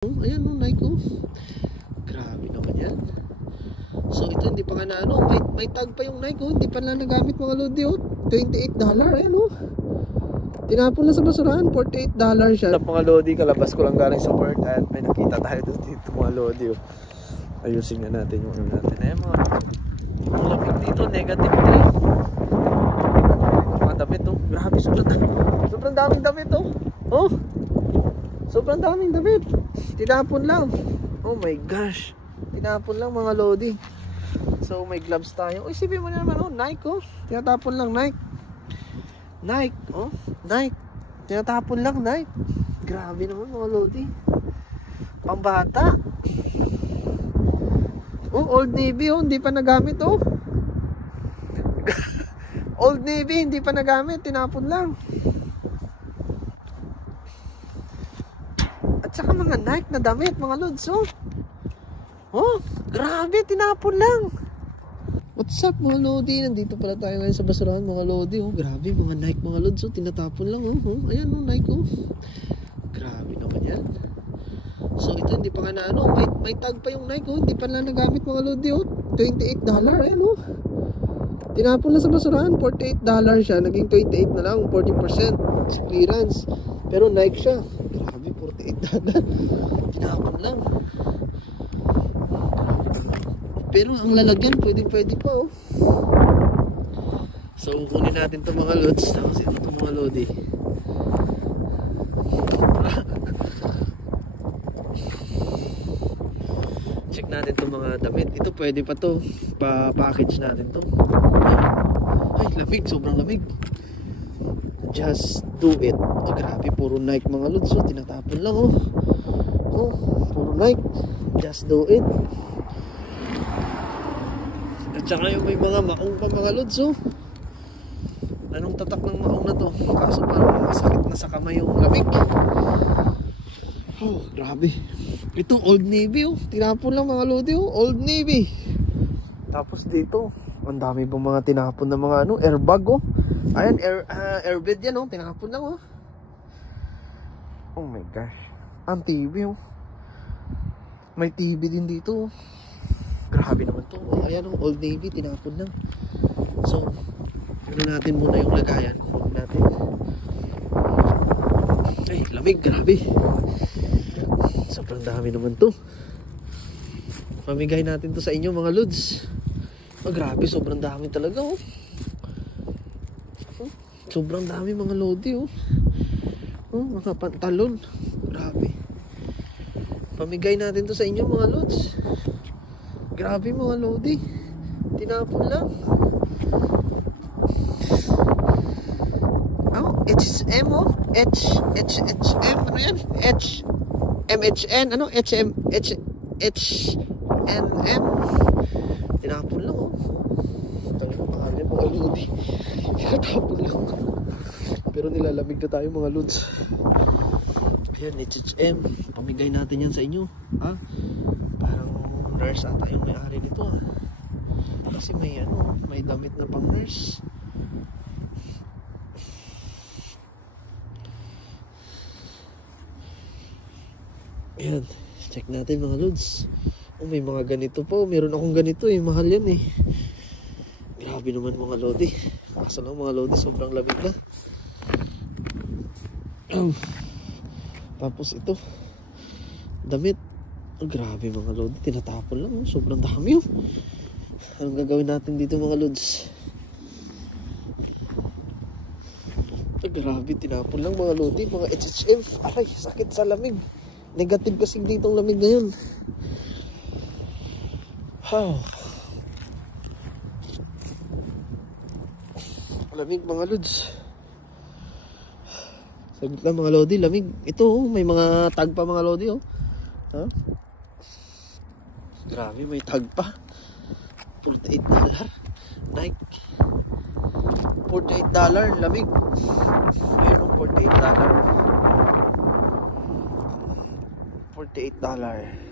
Ayan o, Nike o. Grabe naman yan. So ito hindi pa nga na ano, may tag pa yung Nike o. Hindi pa na nagamit mga lodi o. $28. Ayan o. Tinapon na sa basurahan, $48 siya. Mga lodi, kalabas ko lang galing sa work at may nakita tayo dito mga lodi o. Ayusin nga natin yung ano natin. Ayan mga lamig dito, negative 3. Mga damit o. Grabe, sobrang daming damit o. Oh, sobrang daming damit. Tinapon lang. Oh my gosh. Tinapon lang mga lodi. So may gloves tayo. Uy, isipin mo na naman, oh, Nike oh. Tinatapon lang Nike. Nike, oh, Nike. Tinatapon lang Nike. Grabe naman mga lodi. Pambata. Oh, Old Navy oh, hindi pa nagamit oh. Old Navy, hindi pa nagamit, tinapon lang. At saka mga Nike na damit, mga lods, oh. Oh, grabe, tinapon lang. What's up mga lodi? Nandito pala tayo ngayon sa basurahan mga lodi, oh. Grabe, mga Nike mga lods, oh. Tinatapon lang, oh. Oh, ayan, oh, Nike, oh. Grabe naman yan. So ito hindi pa nga na ano, may tag pa yung Nike, oh. Hindi pa na nagamit mga lodi, oh. $28, ayan, oh. Tinapon na sa basurahan, $48 siya. Naging 28 na lang, 40% clearance. Pero Nike siya. Grabe, $48. Tinapon lang. Pero ang lalagyan, pwede pa oh. So kunin natin itong mga loads. Tapos ito itong mga lodi. Check natin itong mga damit. Ito pwede pa to. Pa-package natin to. Ay, lamig. Sobrang lamig. Just do it. Oh, grabe. Puro Nike mga lods. Oh, tinatapon lang oh. Oh, puro Nike. Just do it. At saka yung may mga maong pa mga lods oh. Anong tatak ng maong na to? Kaso parang masakit na sa kamay yung lamig. Oh, grabe. Ito Old Navy oh. Tinapon lang mga lodi oh. Old Navy. Tapos dito, ang dami pong mga tinapon na mga ano, airbag oh. Ayan, airbed yan oh. Tinapon lang oh. Oh my gosh. Ang TV oh. May TV din dito oh. Grabe naman to. Ayan oh, Old Navy, tinapon lang. So, tignan natin muna yung lagayan. Kunin natin. Ay, lamig, grabe. Sobrang dami naman to. Pamigay natin to sa inyo mga lods. Oh, grabe, sobrang dami talaga oh. Sobrang dami mga lodi oh. Oh, mga pantalon. Grabe. Pamigay natin to sa inyo mga lods. Grabe mga lodi. Tinapon lang. Oh, HM oh. HM ano yan? MHN ano? HNM. Tinapon lang oh. Talagang pangalan mga lodi. Tinapon lang. Pero nilalamig na tayo mga lods. Ayan, HM. Pamigay natin yan sa inyo. Ha? Parang nurse ata yung may-ari nito ha. Kasi may ano, may damit na pang nurse. Ayan, check natin mga lods. Oh, may mga ganito po. Meron akong ganito eh, mahal yan eh. Grabe naman mga lodi. Kaso lang mga lodi, sobrang lamig na. Tapos ito, damit. Oh, grabe mga lodi, tinatapon lang oh. Sobrang dami oh. Anong gagawin natin dito mga lods? Oh, grabe, tinapon lang mga lodi. Mga HHM. Aray, sakit sa lamig. Negative kasi dito ang lamig ngayon. Wow. Lamig mga lods. Saglit lang mga lodi, lamig. Ito oh, may mga tag pa mga lodi oh. Ha? Grabe, may tag pa. $48. Nike. $48, lamig. Ayun oh, $48. $48.